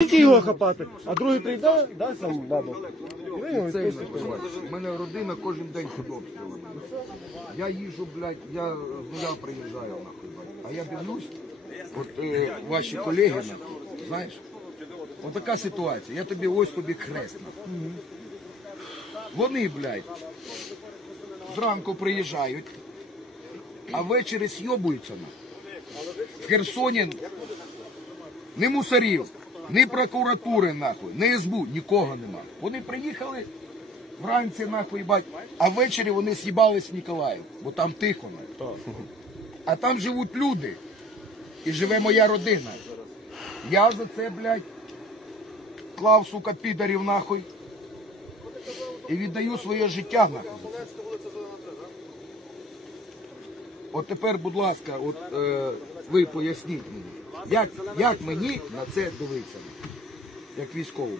Тільки його хапати, а другий прийде, дасть нам бабу. У мене родина кожен день під обстрілами. Я їжу, блядь, я з нуля приїжджаю, нахуй, блядь. А я дивлюсь, от ваші колеги, нахуй, знаєш, от така ситуація, я тобі, ось тобі хрест, нахуй. Вони, блядь, зранку приїжджають, а ввечері с'йобуються, нахуй. В Херсоні ні мусорів, ні прокуратури, нахуй, ні СБУ, нікого нема. Вони приїхали вранці, нахуй, бать, а ввечері вони з'їбались в Ніколаїв, бо там тихо, нахуй. А там живуть люди, і живе моя родина. Я за це, блядь, клав, сука, підарів, нахуй, і віддаю своє життя, нахуй. От тепер, будь ласка, от ви поясніть мені, як мені на це дивитися, як військовому?